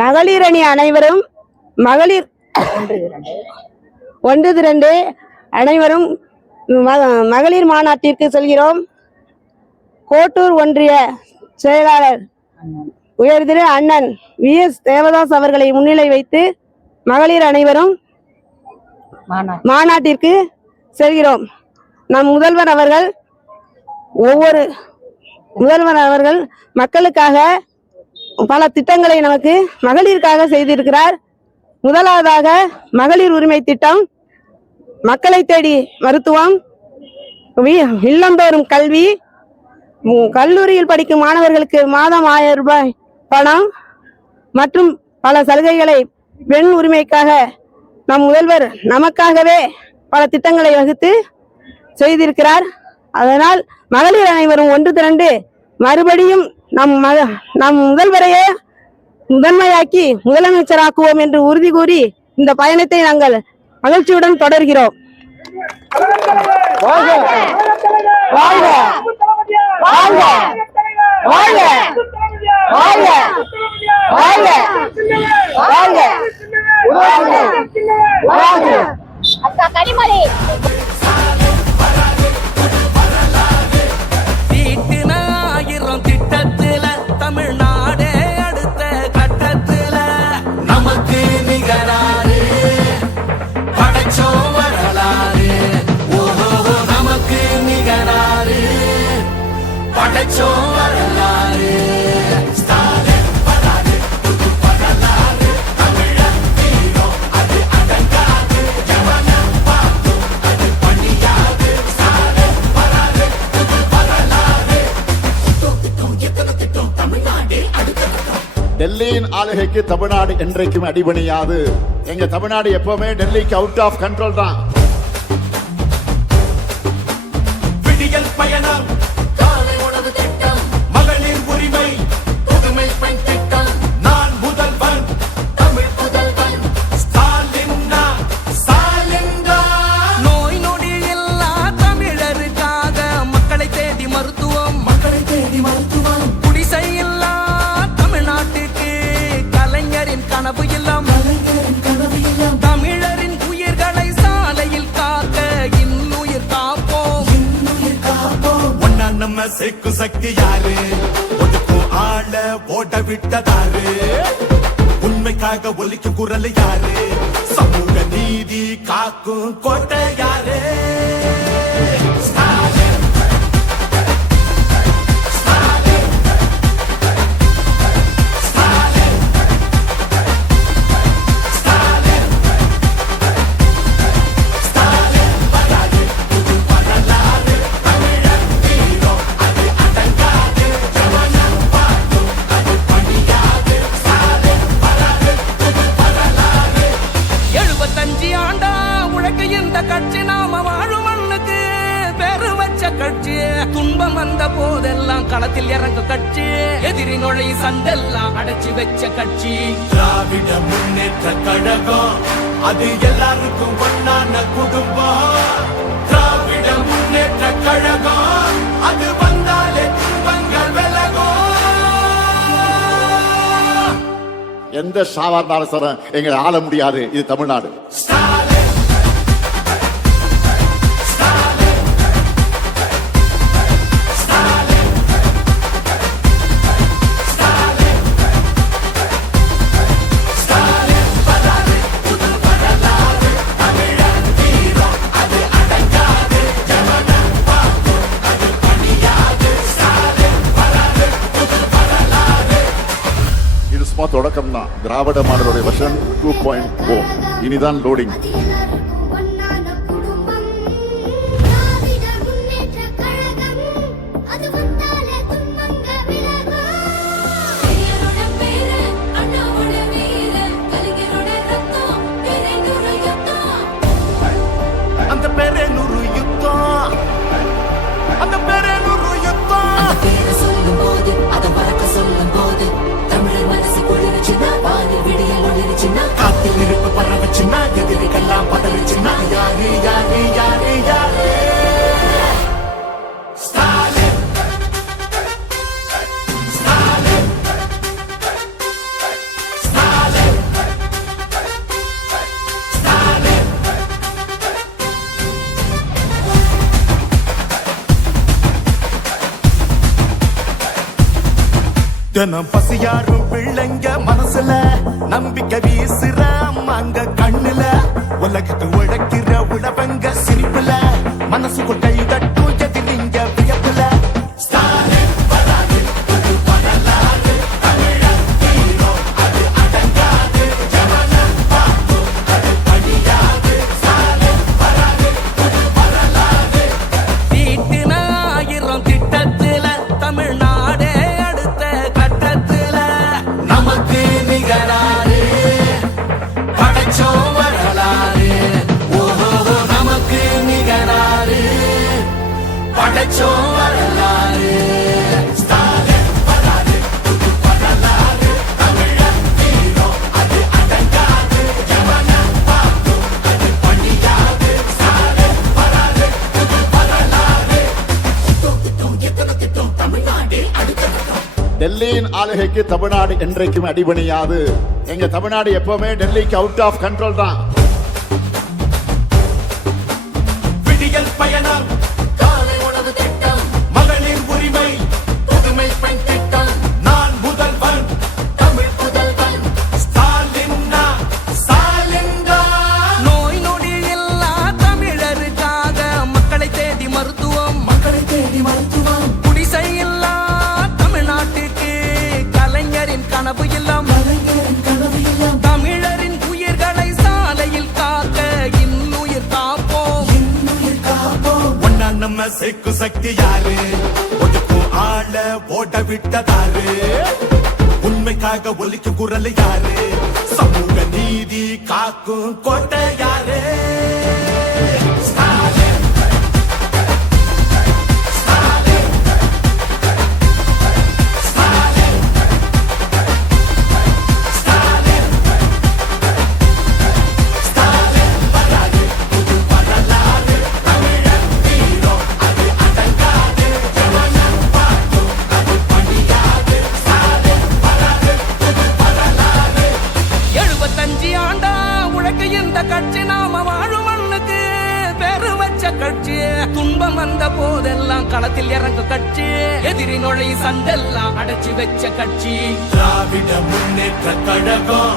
மகளிர் அணி அனைவரும் மகளிர் ஒன்று திரண்டு அனைவரும் மகளிர் மாநாட்டிற்கு செல்கிறோம். கோட்டூர் ஒன்றிய செயலாளர் உயர்திரு அண்ணன் VS தேவதாஸ் அவர்களை முன்னிலை வைத்து மகளிர் அனைவரும் மாநாட்டிற்கு செல்கிறோம். நம் முதல்வர் அவர்கள் மக்களுக்காக பல திட்டங்களை நமக்கு மகளிருக்காக செய்திருக்கிறார். முதலாவதாக மகளிர் உரிமை திட்டம், மக்களை தேடி மருத்துவம், இல்லந்தோறும் கல்வி, கல்லூரியில் படிக்கும் மாணவர்களுக்கு மாதம் 1000 ரூபாய் பணம் மற்றும் பல சலுகைகளை பெண் உரிமைக்காக நம் முதல்வர் நமக்காகவே பல திட்டங்களை வகுத்து செய்திருக்கிறார். அதனால் மகளிர் அனைவரும் ஒன்று திரண்டு மறுபடியும் நம் முதல்வரையே முதன்மையாக்கி முதலமைச்சராக்குவோம் என்று உறுதி கூறி இந்த பயணத்தை நாங்கள் மகிழ்ச்சியுடன் தொடர்கிறோம். அக்கா கனிமொழி திட்டத்துல தமிழ்நாடே அடுத்த கட்டத்துல நமக்கு நிகராறு படைச்சோ வரலாறு. ஓஹோ நமக்கு நிகராறு படைச்சோ வரலாறு. டெல்லியின் ஆளுகைக்கு தமிழ்நாடு என்றைக்கும் அடிபணியாது. எங்க தமிழ்நாடு எப்பவுமே டெல்லிக்கு அவுட் ஆஃப் கண்ட்ரோல் தான். விடியல் பயணம், காலை உணவு திட்டம், மகளிர் உரிமை, புதுமை பெண் திட்டம், நான் முதல்வன், தமிழ் புதல்வன், ஸ்டாலின்னா ஸ்டாலின்தா. நோய் நொடி இல்லா தமிழருக்காக மக்களை தேடி மருத்துவம், குடிசை இல்லா தமிழ்நாட்டுக்கு கலைஞரின் கனவு இல்லம், தமிழரின் உயிர்களை சாலையில் காக்க இன்னுயிர் காப்போம். ஒன்னா நம்ம சேர்க்கும் சக்தி யாரு, ஒதுக்கும் ஆள ஓட விட்டதாரு, உண்மைக்காக ஒலிக்கும் குரல் யாரு, சமூக நீதி காக்கும் கோட்டை யாரு. துன்பம் வந்த போதெல்லாம் களத்தில் இறங்க கட்சி, எதிரி நுழை சண்டெல்லாம் அடைச்சி வச்ச கட்சி திராவிட முன்னேற்ற கழகம். அது எல்லாருக்கும் ஒன்னான குடும்பம். திராவிட முன்னேற்ற கழகம், அது வந்தாலே துன்பங்கள் விலகும். எந்த சாதாரண சார் எங்களை ஆள முடியாது. இது தமிழ்நாடு. தொடக்கம் தான். திராவிட மாடலுடைய வெர்ஷன் 2.0. இனிதான் லோடிங். அந்த பேரே நூறு யுத்தம், அந்த பேரே நூறு யுத்தம். அந்த பேரை சொல்லும் போது, அதை மறக்க சொல்லும் போது, தமிழர் மனசு குளிர்ச்சின்னா, வானில் விடியல் ஒளிர்ச்சின்னா, காத்தில் நெருப்பு பரவச்சுன்னா, எதிரிகள்லாம் தினம் பசியாரும் பிள்ளைங்க மனசுல நம்பிக்கை வீசுற அம்மாங்க கண்ணுல உலகத்து உழைக்கிற உழவங்க சிரிப்புல மனசுக்குள் கை தட்டும் எதிரிங்க வியப்புல ஸ்டாலின் வராது, புது வரலாறு, தமிழன் ஹீரோ, அது அடங்காது, ஜனனம் பார்க்கும், அது பணியாது. ஸ்டாலின் வராது, புது வரலாறு. தீட்டின 1000 திட்டத்துல தமிழ்நாடே அடுத்த கட்டத்துல நமக்கு நிகராறு படைச்சோம் வரலாறு. ஓஹோ, நமக்கு நிகராறு படைச்சோம் வரலாறு. ஸ்டாலின் வராது, புது வரலாறு, தமிழன் ஹீரோ, அது அடங்காது, ஜனனம் பார்க்கும், அது பணியாது. ஸ்டாலின் வராது, புது வரலாறு. எத்தனை திட்டம் தமிழ்நாடு அடுத்த கட்டம். டெல்லியின் ஆளுகைக்கு தமிழ்நாடு என்றைக்கும் அடிபணியாது. எங்க தமிழ்நாடு எப்பவுமே டெல்லிக்கு அவுட் ஆஃப் கண்ட்ரோல் தான். விடியல் பயணம், காலை உணவு திட்டம், மகளிர் உரிமை, புதுமை பெண் திட்டம், நான் முதல்வன், தமிழ் புதல்வன், ஸ்டாலின்னா ஸ்டாலின்தா. நோய் நொடி இல்லா தமிழருக்காக மக்களை தேடி மருத்துவம், மக்களை தேடி மருத்துவம், குடிசை இல்லா தமிழ்நாட்டுக்கு கலைஞரின் கனவு இல்லம், கலைஞரின் கனவு இல்லம், தமிழரின் உயிர்களை சாலையில் காக்க இன்னுயிர் காப்போம். இன்னுயிர் காப்போம். ஒன்னா நம்ம சேர்க்கும் சக்தி யாரு? ஒதுக்கும் ஆள ஓட விட்டதாரு? உண்மைக்காக ஒலிக்கும் குரல் யாரு? சமூக நீதி காக்கும் கோட்டை யாரு? ஸ்டாலின். ஸ்டாலின். ஸ்டாலின். ஸ்டாலின். ஸ்டாலின் வராது, புது வரலாறு, தமிழன் ஹீரோ, அது அடங்காது, ஜனனம் பார்க்கும், அது பணியாது. ஸ்டாலின் வராது, புது வரலாறு. 75 ஆண்டா உழைக்க இந்த கட்சி நாம வாழும் மண்ணுக்கு பேரு வச்ச கட்சி. துன்பம் வந்த போதெல்லாம் களத்தில் இறங்க கட்சி, எதிரி நுழை சண்டெல்லாம் அடைச்சு வச்ச கட்சி. திராவிட முன்னேற்ற கழகம்,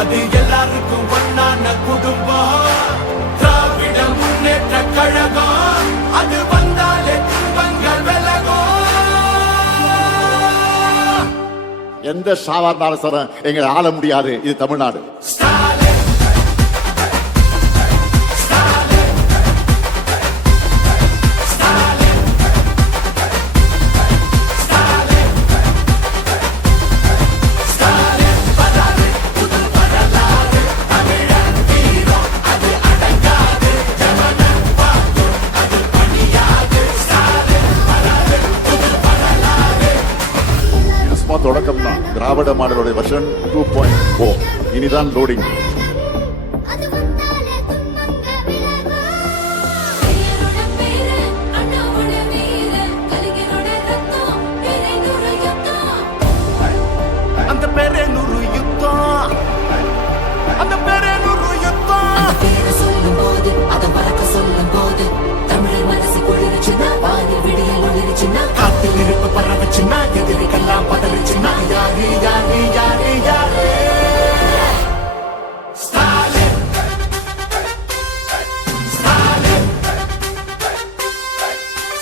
அது எல்லாருக்கும் ஒன்னான குடும்பம். திராவிட முன்னேற்ற கழகம், அது வந்தாலே துன்பங்கள் விலகும். எந்த சாவார்ந்தாலும் சார் எங்களை ஆள முடியாது. இது தமிழ்நாடு. ஸ்டாலின். ஸ்டாலின். ஸ்டாலின். ஸ்டாலின். ஸ்டாலின் வராது, புது வரலாறு, தமிழன் ஹீரோ, அது அடங்காது, ஜனனம் பார்க்கும், அது பணியாது. ஸ்டாலின் வராது, புது வரலாறு. இது சும்மா தொடக்கம் தான். திராவிட மாடலுடைய வெர்ஷன் 2.0 இனிதான் லோடிங். அது வந்தாலே துன்பங்க விலகும். ஐயனோட பேரு, அண்ணாவோட வீரு, கலைஞரோட ரத்தம், பெரியனோட யுத்தம். அந்த பெரேனூரு யுத்தம், அந்த பெரேனூரு யுத்தம். அந்த பேரை சொல்லும் போது, அதை மறக்க சொல்லும் போது, தமிழ் மனசு குளிர்ச்சுன்னா, வானில் விடியல் ஒளிர்ச்சுன்னா, காத்தில் இருப்பு பரவச்சுன்னா, எதிரிகள்லாம் பதறிச்சுன்னா, யாரு யாரு யாரு யாரு? ஸ்டாலின். ஸ்டாலின்.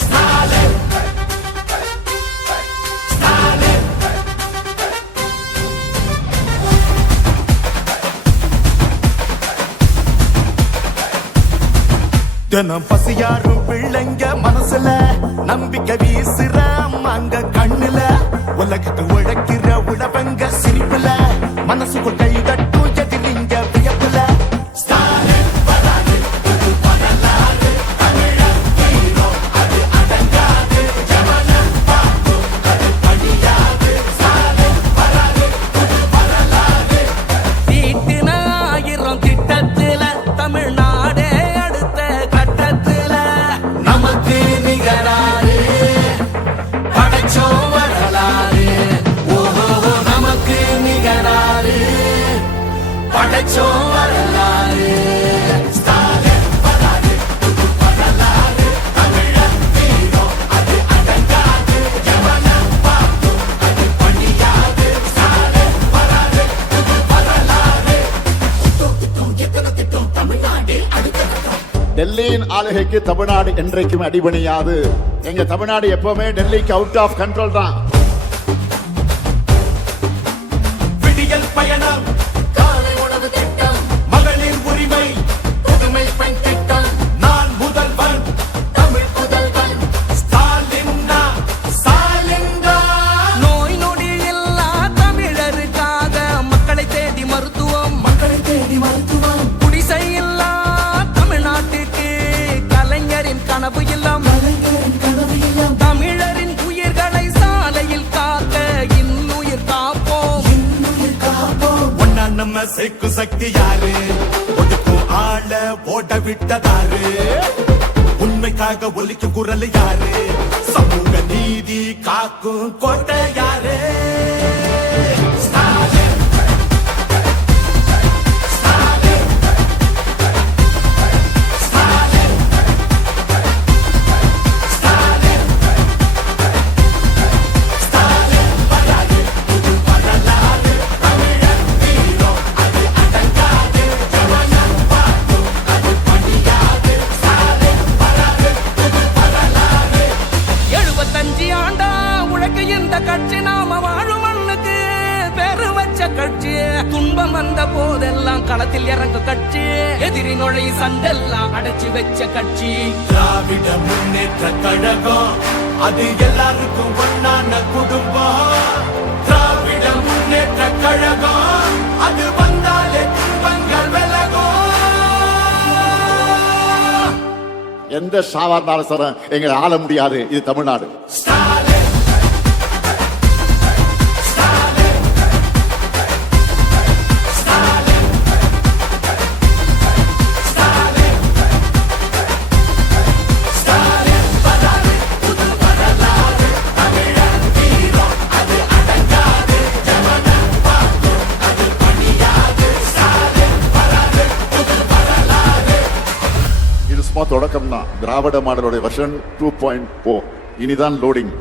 ஸ்டாலின். ஸ்டாலின். தினம் பசியாரும் பிள்ளைங்க மனசுல நம்பிக்கை வீசுற அம்மாங்க கண்ணுல உலகத்து உழைக்கிற உழவங்க சிரிப்புல மனசுக்குள் கை தட்டும் எதிரிங்க வியப்புல ஸ்டாலின் வராது, புது வரலாறு, தமிழன் ஹீரோ, அது அடங்காது, ஜனனம் பார்க்கும், அது பணியாது. ஸ்டாலின் வராது, புது வரலாறு. தீட்டின 1000 திட்டத்துல தமிழ்நாடே அடுத்த கட்டத்துல நமக்கு நிகராறு படைச்சோம் வரலாறு. ஓஹோ, நமக்கு நிகராறு படைச்சோம் வரலாறு. ஸ்டாலின் வராது, புது வரலாறு, தமிழன் ஹீரோ, அது அடங்காது, ஜனனம் பார்க்கும், அது பணியாது. டெல்லியின் ஆளுகைக்கு தமிழ்நாடு என்றைக்கும் அடிபணியாது. எங்க தமிழ்நாடு எப்பவுமே டெல்லிக்கு அவுட் ஆஃப் கண்ட்ரோல் தான். விடியல் பயணம், காலை உணவு திட்டம், மகளிர் உரிமை, புதுமை பெண் திட்டம், நான் முதல்வன், தமிழ் புதல்வன், ஸ்டாலின்னா, ஸ்டாலின்தா. நோய் நொடி இல்லா தமிழருக்காக மக்களை தேடி மருத்துவம், மக்களை தேடி மருத்துவம், குடிசை இல்லா தமிழ்நாட்டுக்கு கலைஞரின் கனவு இல்லம், கலைஞரின் கனவு இல்லம், தமிழரின் உயிர்களை சாலையில் காக்க இன்னுயிர் காப்போம். இன்னுயிர் காப்போம். ஒன்னா நம்ம சேர்க்கும் சக்தி யாரு, ஒதுக்கும் ஆள ஓட விட்டதாரு, உண்மைக்காக ஒலிக்கும் குரல் யாரு, சமூக நீதி காக்கும் கோட்டை யாரு. ஸ்டாலின், ஸ்டாலின், ஸ்டாலின், ஸ்டாலின், ஸ்டாலின் வராது, புது வரலாறு, தமிழன் வீரம் அது அடங்காது, ஜனநாயகம் பார்க்கும் அது பணியாது, ஸ்டாலின் வராது, புது வரலாறு. 75 ஆண்டா உழைக்க இந்த கட்சி நாம வாழும் மண்ணுக்கு பேரு வச்ச கட்சி. துன்பம் வந்த போதெல்லாம் களத்தில் இறங்க கட்சி, எதிரி நுழை சண்டெல்லாம் அடைச்சு வச்ச கட்சி. திராவிட முன்னேற்ற கழகம் அது எல்லாருக்கும் ஒன்னான குடும்பம். திராவிட முன்னேற்ற கழகம் அது வந்தாலே துன்பங்கள் விலகும். எந்த சாதாரண சார் எங்களை ஆள முடியாது. இது தமிழ்நாடு. ஸ்டாலின், ஸ்டாலின், ஸ்டாலின், ஸ்டாலின், ஸ்டாலின் வராது, புது வரலாறு, தமிழன் வீரம் அது அடங்காது, ஜனநாயகம் பார்க்கும் அது பணியாது, ஸ்டாலின் வராது, புது வரலாறு. இது சும்மா தொடக்கம் தான். திராவிட மாடலுடைய வெர்ஷன் 2.4 இனிதான் லோடிங்.